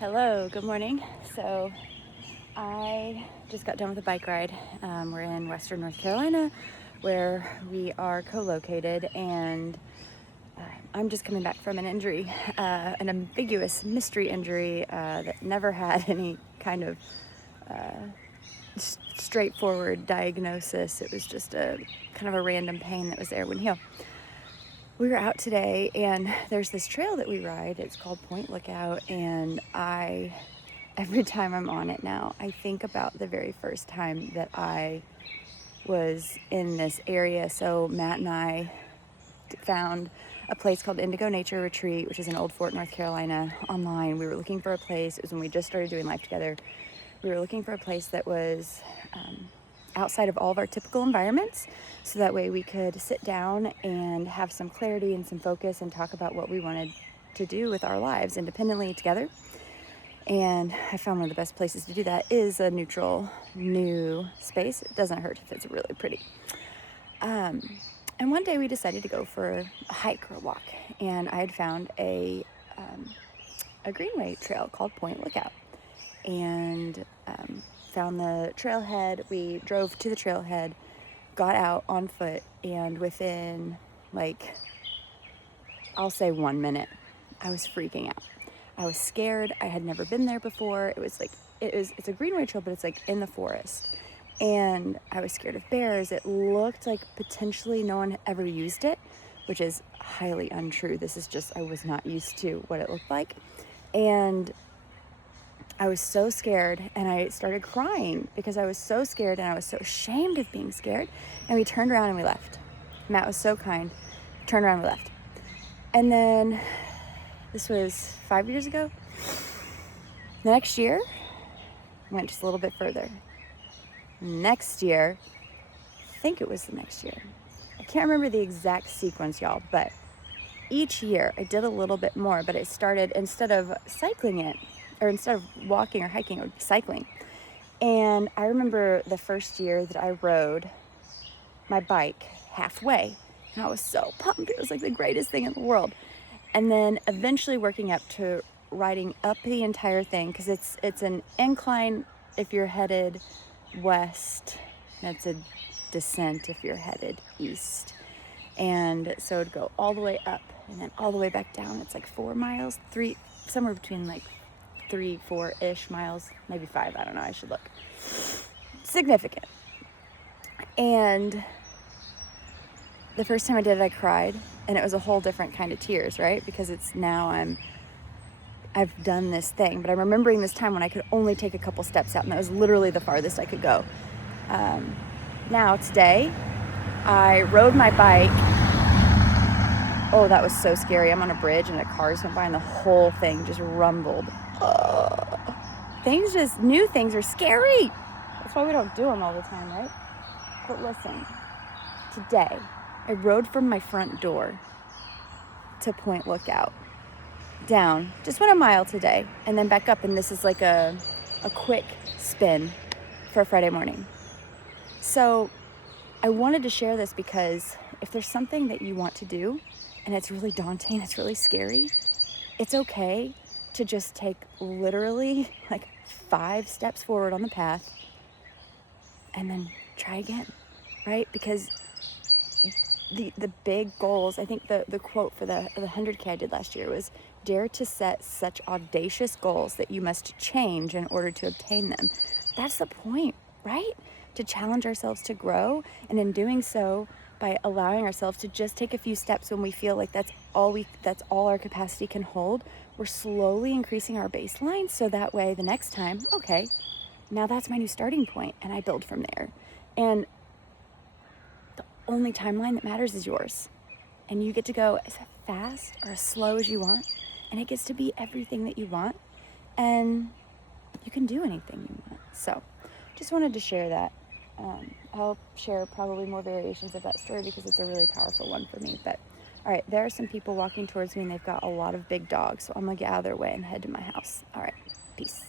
Hello, good morning. So I just got done with a bike ride. We're in Western North Carolina where we are co-located, and I'm just coming back from an injury, an ambiguous mystery injury that never had any kind of straightforward diagnosis. It was just a kind of a random pain that was there, wouldn't heal. We were out today, and there's this trail that we ride. It's called Point Lookout, and every time I'm on it now, I think about the very first time that I was in this area. So Matt and I found a place called Indigo Nature Retreat, which is in Old Fort, North Carolina, online. We were looking for a place. It was when we just started doing life together. We were looking for a place that was outside of all of our typical environments, so that way we could sit down and have some clarity and some focus and talk about what we wanted to do with our lives independently together. And I found one of the best places to do that is a neutral, new space. It doesn't hurt if it's really pretty. And one day we decided to go for a hike or a walk, and I had found a greenway trail called Point Lookout, and found the trailhead. We drove to the trailhead, got out on foot, and within, I'll say 1 minute, I was freaking out. I was scared. I had never been there before. It's a greenway trail, but it's like in the forest. And I was scared of bears. It looked like potentially no one ever used it, which is highly untrue. This is just, I was not used to what it looked like. And I was so scared, and I started crying because I was so scared and I was so ashamed of being scared. And we turned around and we left. Matt was so kind. Turned around and we left. And then this was 5 years ago. The next year, went just a little bit further. Next year, I think it was the next year. I can't remember the exact sequence, y'all, but each year I did a little bit more, but it started instead of walking or hiking or cycling. And I remember the first year that I rode my bike halfway, and I was so pumped. It was like the greatest thing in the world. And then eventually working up to riding up the entire thing, because it's an incline if you're headed west, and it's a descent if you're headed east. And so it'd go all the way up and then all the way back down. It's like 4 miles, somewhere between like 3-4-ish miles, maybe 5, I don't know, I should look. Significant. And the first time I did it, I cried, and it was a whole different kind of tears, right? Because I've done this thing, but I'm remembering this time when I could only take a couple steps out, and that was literally the farthest I could go. Now, today, I rode my bike. Oh, that was so scary. I'm on a bridge, and a car went by, and the whole thing just rumbled. New things are scary. That's why we don't do them all the time, right? But listen, today, I rode from my front door to Point Lookout, down, just went a mile today, and then back up, and this is like a quick spin for a Friday morning. So I wanted to share this because if there's something that you want to do and it's really daunting, it's really scary, it's okay to just take literally like 5 steps forward on the path and then try again, right? Because the big goals, I think the quote for the 100K I did last year was, dare to set such audacious goals that you must change in order to obtain them. That's the point, right? To challenge ourselves to grow, and in doing so, by allowing ourselves to just take a few steps when we feel like that's all our capacity can hold, we're slowly increasing our baseline, so that way the next time, okay, now that's my new starting point, and I build from there. And the only timeline that matters is yours, and you get to go as fast or as slow as you want, and it gets to be everything that you want, and you can do anything you want. So just wanted to share that. I'll share probably more variations of that story because it's a really powerful one for me. But all right, there are some people walking towards me, and they've got a lot of big dogs, so I'm gonna get out of their way and head to my house. All right, peace.